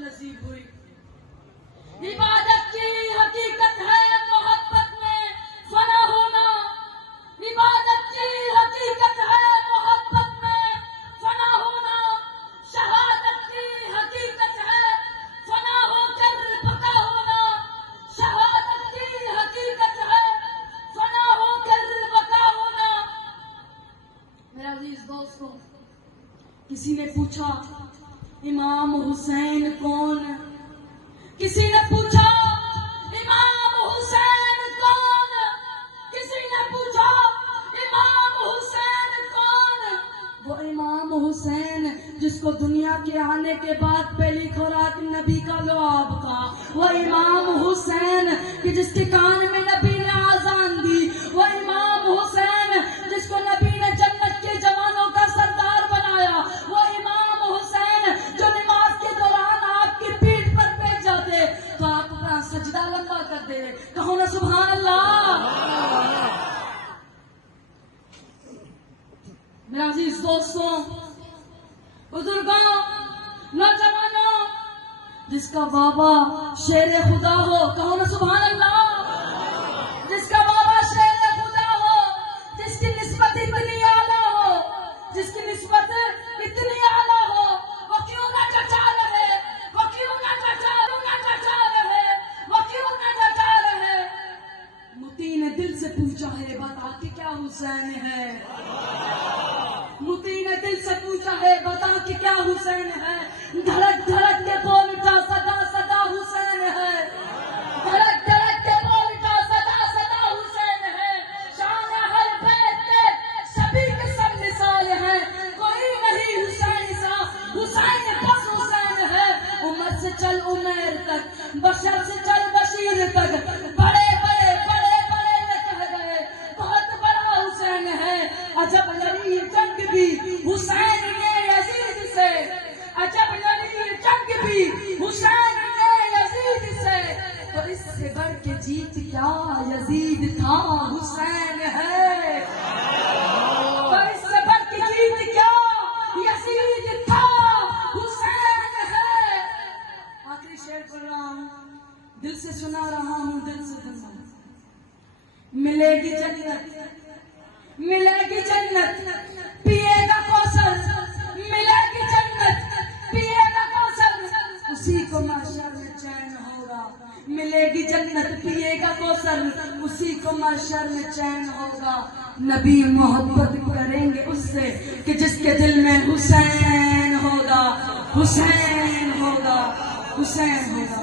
नसीब हुई। इबादत की हकीकत है मोहब्बत में फना होना। इबादत की हकीकत है मोहब्बत में फना होना। शहादत की हकीकत है फना होकर बका होना। शहादत की हकीकत है फना होकर बका होना। मेरा अजीज दोस्तों, किसी ने पूछा इमाम हुसैन कौन? किसी ने पूछा इमाम हुसैन कौन? किसी ने पूछा इमाम हुसैन कौन? वो इमाम हुसैन जिसको दुनिया के आने के बाद पहली खुराक नबी का लुआब का, वो इमाम हुसैन कि जिसके कान में नबी ने आजान दी, वो इमाम हुसैन जिसको नबी ने जन्नत के जवानों का सरदार बनाया, वो इमाम हुसैन जो नमाज के दौरान आपकी पीठ पर बैठ जाते तो आप अपना सजदा लंबा कर दे। कहो ना सुभान अल्लाह। मेरा अजीज दोस्तों, बुजुर्गों, नौजवानों, जिसका बाबा शेर खुदा हो, कहो ना सुभान अल्लाह। जिसका बाबा शेर खुदा हो, जिसकी निस्बत इतनी आला हो, जिसकी निस्बत इतनी आला हो, वो क्यों ना चचा रहे? वो क्यों ना चचा रहे? वो क्यों ना चचा रहे? मुती ने दिल से पूछा है, बता कि क्या हुसैन है? मुती ने दिल से पूछा है, बता कि क्या हुसैन है? धड़क धड़क के बोल उठा, सदा सदा हुसैन है। धड़क धड़क के बोल उठा, सदा सदा हुसैन है। शान हर बैत पे सभी के सब मिसाल है। कोई नहीं हुसैन सा, हुसैन बस हुसैन है। उमर से चल उमर तक, बशर से चल बशीर तक, बड़े बड़े बड़े बड़े ये कह गए बहुत बड़ा हुसैन है। अजब लड़ी जंग भी हुसैन ने यजीद से, अजब लड़ी जंग भी हुसैन ने यजीद से। तो इससे बढ़ के जीत क्या यजीद था, हुसैन है। तो इससे बढ़ के जीत क्या यजीद था, हुसैन है। आखिरी शेर पढ़ रहा हूँ, दिल से सुना रहा हूँ, दिल से सुना। मिलेगी जन्नत, मिलेगी जन्नत, पिएगा कौसर। मिलेगी जन्नत, पिएगा कौसर, उसी को महशर में चैन होगा। मिलेगी जन्नत, पिएगा कौसर, उसी को महशर में चैन होगा। नबी मोहब्बत करेंगे उससे कि जिसके दिल में हुसैन होगा, हुसैन होगा, हुसैन होगा।